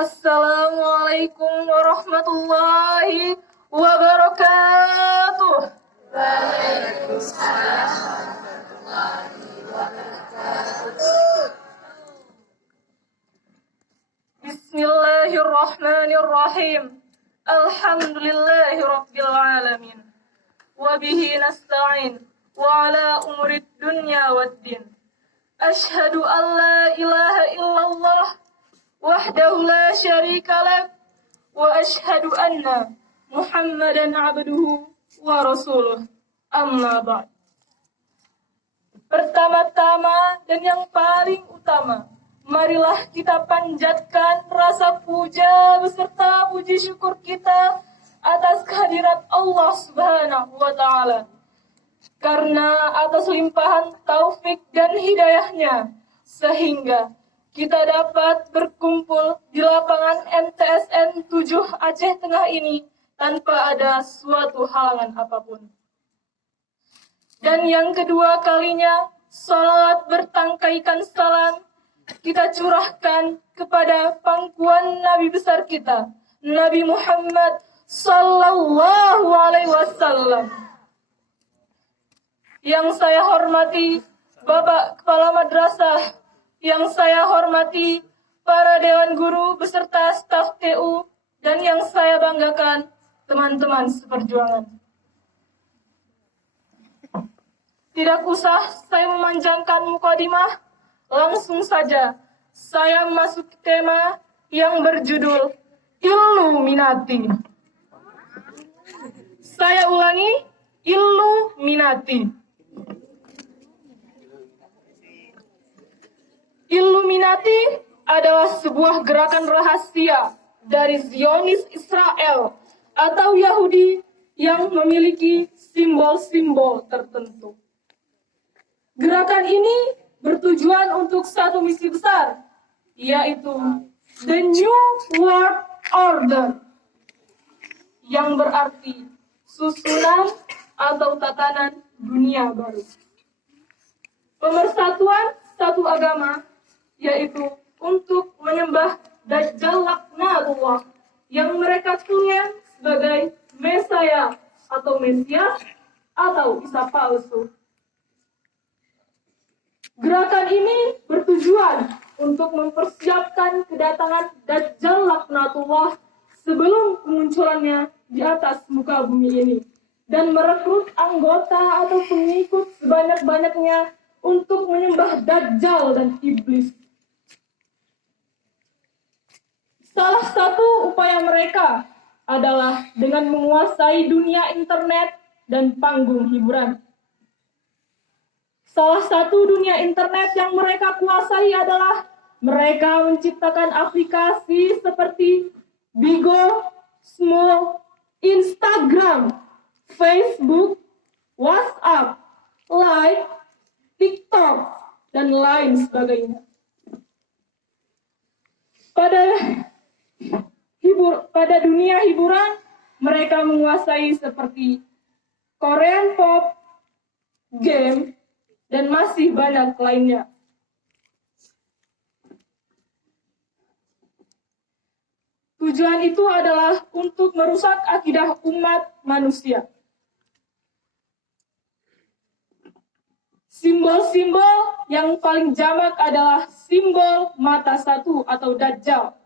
Assalamualaikum warahmatullahi wabarakatuh. Waalaikumsalam warahmatullahi wabarakatuh. Bismillahirrahmanirrahim. Alhamdulillahi rabbil alamin. Wabihi nasta'in wa ala umurid dunya waddin. Ashhadu an la ilaha illallah wahdahu la syarika lah wa ashhadu anna Muhammadan abduhu wa rasuluh. Amma ba'd. Pertama-tama dan yang paling utama, marilah kita panjatkan rasa puja beserta puji syukur kita atas kehadirat Allah Subhanahu wa Ta'ala. Karena atas limpahan taufik dan hidayahnya, sehingga kita dapat berkumpul di lapangan MTSN 7 Aceh Tengah ini tanpa ada suatu halangan apapun. Dan yang kedua kalinya, salawat bertangkaikan salam kita curahkan kepada pangkuan Nabi besar kita, Nabi Muhammad Sallallahu Alaihi Wasallam. Yang saya hormati Bapak Kepala Madrasah, yang saya hormati para Dewan Guru beserta staf TU, dan yang saya banggakan teman-teman seperjuangan. Tidak usah saya memanjangkan mukadimah, langsung saja saya masuk tema yang berjudul Illuminati. Saya ulangi, Illuminati. Illuminati adalah sebuah gerakan rahasia dari Zionis Israel atau Yahudi yang memiliki simbol-simbol tertentu. Gerakan ini bertujuan untuk satu misi besar, yaitu The New World Order, yang berarti susunan atau tatanan dunia baru. Pemersatuan satu agama, yaitu untuk menyembah Dajjal laknatullah yang mereka klaim sebagai Mesaya atau Mesias atau Isa palsu. Gerakan ini bertujuan untuk mempersiapkan kedatangan Dajjal laknatullah sebelum kemunculannya di atas muka bumi ini dan merekrut anggota atau pengikut sebanyak-banyaknya untuk menyembah Dajjal dan iblis. Salah satu upaya mereka adalah dengan menguasai dunia internet dan panggung hiburan. Salah satu dunia internet yang mereka kuasai adalah mereka menciptakan aplikasi seperti Bigo, Small, Instagram, Facebook, WhatsApp, Line, TikTok, dan lain sebagainya. Pada dunia hiburan, mereka menguasai seperti Korean pop, game, dan masih banyak lainnya. Tujuan itu adalah untuk merusak akidah umat manusia. Simbol-simbol yang paling jamak adalah simbol mata satu atau Dajjal.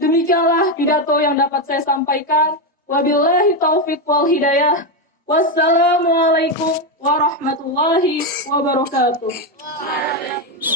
Demikianlah pidato yang dapat saya sampaikan. Wabillahi taufiq wal hidayah. Wassalamualaikum warahmatullahi wabarakatuh.